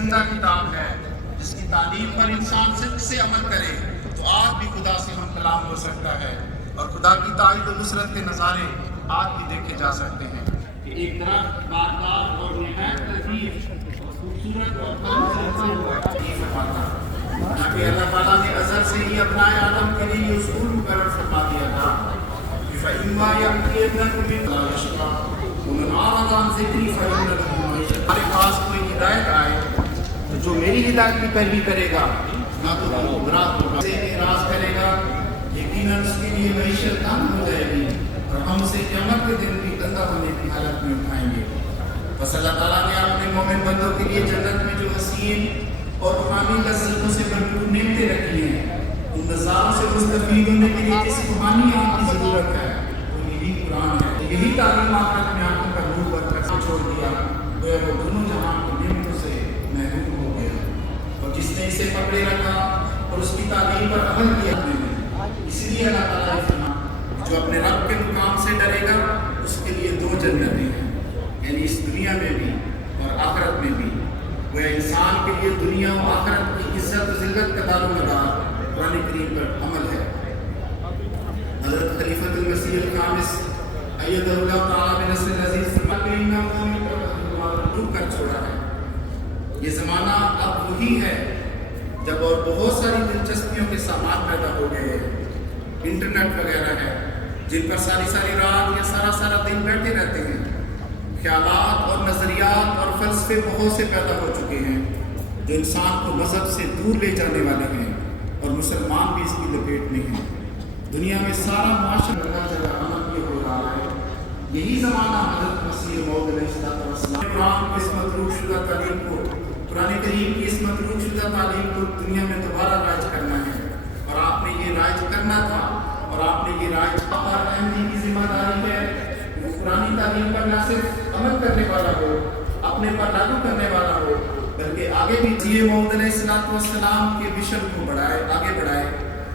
زندہ کتاب ہے جس کی تعلیم پر انسان صدق سے عمل کرے تو آج بھی خدا سے ہم کلام ہو سکتا ہے، اور خدا کی تائید و نصرت کے نظارے آج بھی دیکھے جا سکتے ہیں کہ ایک درخت باردار اور نہایت لطیف اور خوبصورت اور فرماتا تاکہ اللہ تعالیٰ نے ازل سے ہی اپنائے آدم کے لیے اصول مقرر فرما دیا تھا کہ فَإِمَّا يَأْتِيَنَّكُم مِّنِّي هُدًى وَمَنْ أَعْرَضَ عَنْ ذِكْرِي فَإِنَّ لَهُ مَعِيشَةً ہمارے پاس کوئی ہدایت آئے تو جو میری ہدایت کی پیروی کرے گا نہ تو وہ گمراہ ہوگا، سے اعراض کرے گا یقیناً اس کے لیے معیشت تنگ ہو جائے گی اور ہم اسے قیامت کے دن بھی گندہ ہونے کی حالت میں اٹھائیں گے۔ بس اللہ تعالیٰ نے اپنے مومن بندوں کے لیے جنت میں جو حسین اور روحانی لذتوں سے بھرپور نعمتیں رکھی ہیں، ان نظاروں سے مستفید ہونے کے لیے جس روحانی آنکھ کی ضرورت ہے وہ یہی قرآن ہے۔ یہی تعلیم آخرت میں آنکھوں کا نور بن کر چھوڑ دیا گویا وہ دونوں جہان کی نعمتوں سے محروم ہو گیا، اور جس نے اسے پکڑے رکھا اور اس کی تعلیم پر عمل کیا اس لیے اللہ تعالیٰ نے فرمایا جو اپنے رب کے مقام سے ڈرے گا اس کے لیے دو جنتیں ہیں، یعنی اس دنیا میں بھی اور آخرت میں بھی۔ وہ انسان کے لیے دنیا و آخرت کی عزت و ذلت کا دار و مدار قرآن کریم پر عمل ہے۔ حضرت خلیفۃ المسیح الخامس ایدہ اللہ تعالیٰ بنصر العزیز ڈوب کر چھوڑا ہے۔ یہ زمانہ اب وہی ہے جب اور بہت ساری دلچسپیوں کے سامان پیدا ہو گئے ہیں، انٹرنیٹ وغیرہ ہے جن پر ساری رات یا سارا دن بیٹھے رہتے ہیں، خیالات اور نظریات اور فلسفے بہت سے پیدا ہو چکے ہیں جو انسان کو مذہب سے دور لے جانے والے ہیں، اور مسلمان بھی اس کی لپیٹ میں ہیں۔ دنیا میں سارا معاشرہ جگہ عمل یہ ہو رہا ہے۔ یہی زمانہ حضرت مسیح موعود علیہ السلام قرآن کی اس متروک شدہ تعلیم کو، قرآن کریم کی اس متروک شدہ تعلیم کو دنیا میں دوبارہ رائج کرنا ہے، اور آپ نے یہ رائج کرنا تھا، اور آپ نے یہ رائج پر احمدی کی ذمہ داری ہے کہ وہ قرآن تعلیم پر نہ صرف عمل کرنے والا ہو، اپنے پر لاگو کرنے والا ہو، بلکہ آگے بھی مسیح موعود علیہ السلام کے مشن کو آگے بڑھائے۔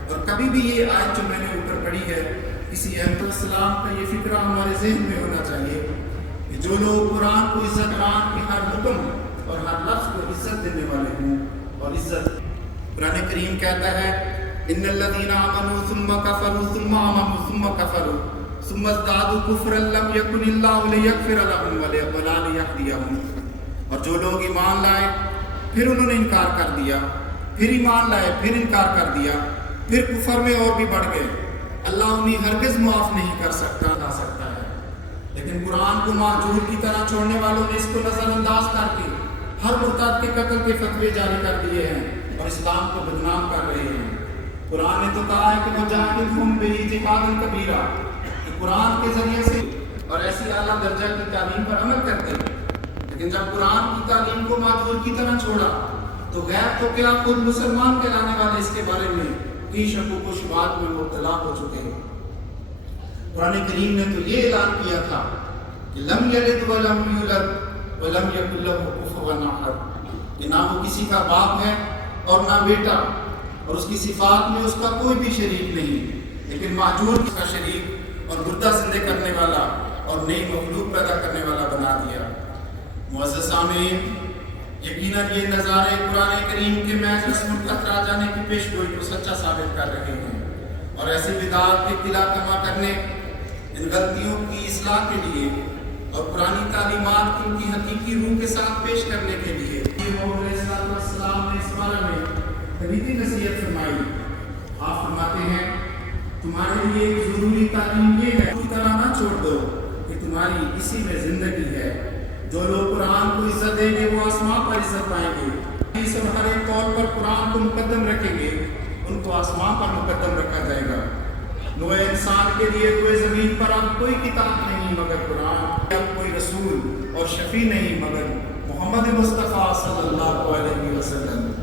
اور کبھی بھی یہ آیت جو میں نے اوپر پڑھی ہے، کسی احمد السلام کا یہ فکرہ ہمارے ذہن میں ہونا چاہیے کہ جو لوگ قرآن کو عزت، قرآن کے ہر حکم اور ہر لفظ کو عزت دینے والے ہوں اور عزت، قرآن کریم کہتا ہے ان الذین آمنوا ثم کفروا ثم آمنوا ثم کفروا ثم ازدادوا کفرا لم یکن اللہ لیغفر لهم ولا لیہدیہم، اور جو لوگ ایمان لائے پھر انہوں نے انکار کر دیا، پھر ایمان لائے پھر انکار کر دیا، پھر کفر میں اور بھی بڑھ گئے، اللہ انہیں ہرگز معاف نہیں کر سکتا ہے۔ لیکن قرآن کو معجور کی طرح چھوڑنے والوں نے اس کو نظر انداز کر کے ہر مرتد کے قتل کے فتوے جاری کر دیے ہیں اور اسلام کو بدنام کر رہے ہیں۔ قرآن نے تو کہا ہے کہ وَجَاهِدْهُمْ بِهِ جِهَادًا كَبِيرًا، کہ قرآن کے ذریعے سے اور ایسی اعلیٰ درجہ کی تعلیم پر عمل کرتے ہیں۔ لیکن جب قرآن کی تعلیم کو معجور کی طرح چھوڑا تو غیر تو کیا خود مسلمان کہلانے والے اس کے بارے میں کئی شکوک و شبہات میں مبتلا ہو چکے ہیں۔ قرآن کریم نے تو یہ اعلان کیا تھا کہ لم یلد ولم یولد ولم یکن لہ کفوا احد، کہ نہ وہ کسی کا باپ ہے اور نہ بیٹا، اور اس کی صفات میں اس کا کوئی بھی شریک نہیں، لیکن معجور کا شریک اور مردہ زندہ کرنے والا اور نئی مخلوق پیدا کرنے والا بنا دیا۔ معزز سامعین، یقیناً یہ نظارے قرآن کریم کے محض رسم الخط آ جانے کی پیش گوئی کو سچا ثابت کر رہے ہیں، اور ایسی بدعات کے قلعہ کما کرنے، ان غلطیوں کی اصلاح کے لیے اور قرآنی تعلیمات کی ان کی حقیقی روح کے ساتھ پیش کرنے کے لیے محمد علیہ السلام نے اس بارے میں کلیدی نصیحت فرمائی۔ آپ فرماتے ہیں تمہارے لیے ایک ضروری تعلیم یہ ہے اس طرح نہ چھوڑ دو کہ تمہاری اسی میں زندگی ہے۔ جو لوگ قرآن کو عزت دیں گے وہ آسمان پر عزت پائیں گے، اس اور ہر ایک قول پر قرآن کو مقدم رکھیں گے ان کو آسمان پر مقدم رکھا جائے گا۔ نوع انسان کے لیے کوئی زمین پر اب کوئی کتاب نہیں مگر قرآن، اب کوئی رسول اور شفیع نہیں مگر محمد مصطفیٰ صلی اللہ علیہ وسلم۔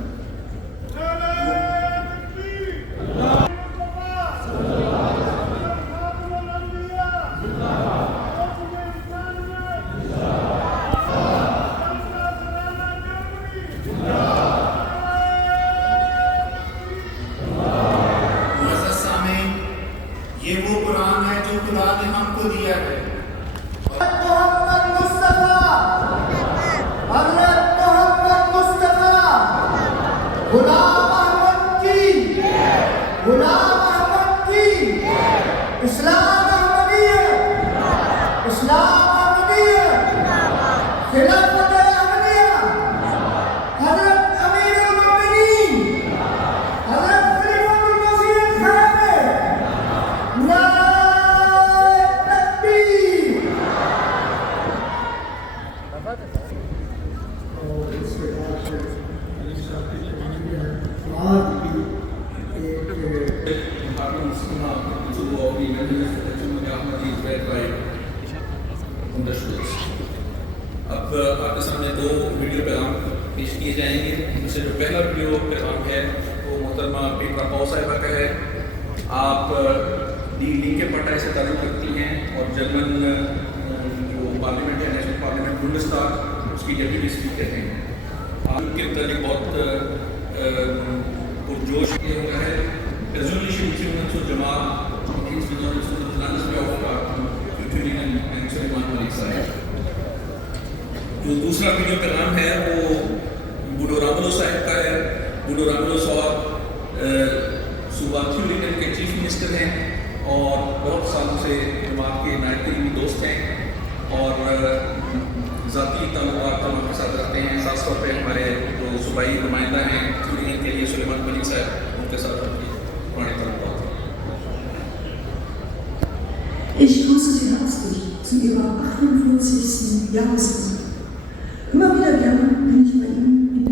یہ وہ قرآن ہے جو خدا نے ہم کو دیا ہے۔ محمد مصطفیٰ غلام احمد کی، غلام احمد کی، اسلام احمدیہ، اسلام احمدیہ، خلافت احمدیہ، حضرت امیر المومنین، حضرت خلیفۃ المسیح الخامس، نعرہ تکبیر۔ اور اس کے بعد آج بھی اب آپ کے سامنے دو ویڈیو پیغام پیش کیے جائیں گے۔ ان سے جو پہلا ویڈیو پیغام ہے وہ محترمہ پیٹرا پاؤ صاحبہ کا ہے۔ آپ ڈی کے پٹائی سے تعلق رکھتی ہیں اور جرمن جو پارلیمنٹ ہے، نیشنل پارلیمنٹ بundestag، اس کی ڈیپٹی اسپیکر ہیں۔ آپ کے متعلق بہت پرجوش یہ ہو رہا ہے۔ persönliche Beziehungen zur Jamaat und insbesondere zu unserem Landesbeauftragten für Thüringen, Herrn Süleyman Malik Said۔ جو دوسرا ویڈیو پیغام ہے وہ بوڈو راملو صاحب کا ہے۔ بوڈو راملو صاحب صوبہ تھیورینگن کے چیف منسٹر ہیں اور بہت سالوں سے جماعت کے نائب قریبی دوست ہیں اور ذاتی تعلقات ہم کے ساتھ رکھتے ہیں۔ خاص طور پہ ہمارے جو صوبائی نمائندہ ہیں تھیورینگن کے لیے سلیمان ملک صاحب، ان کے ساتھ پرانے تعلقات ہیں۔ Ich grüße Sie herzlich zu Ihrer 48. Jahrestagung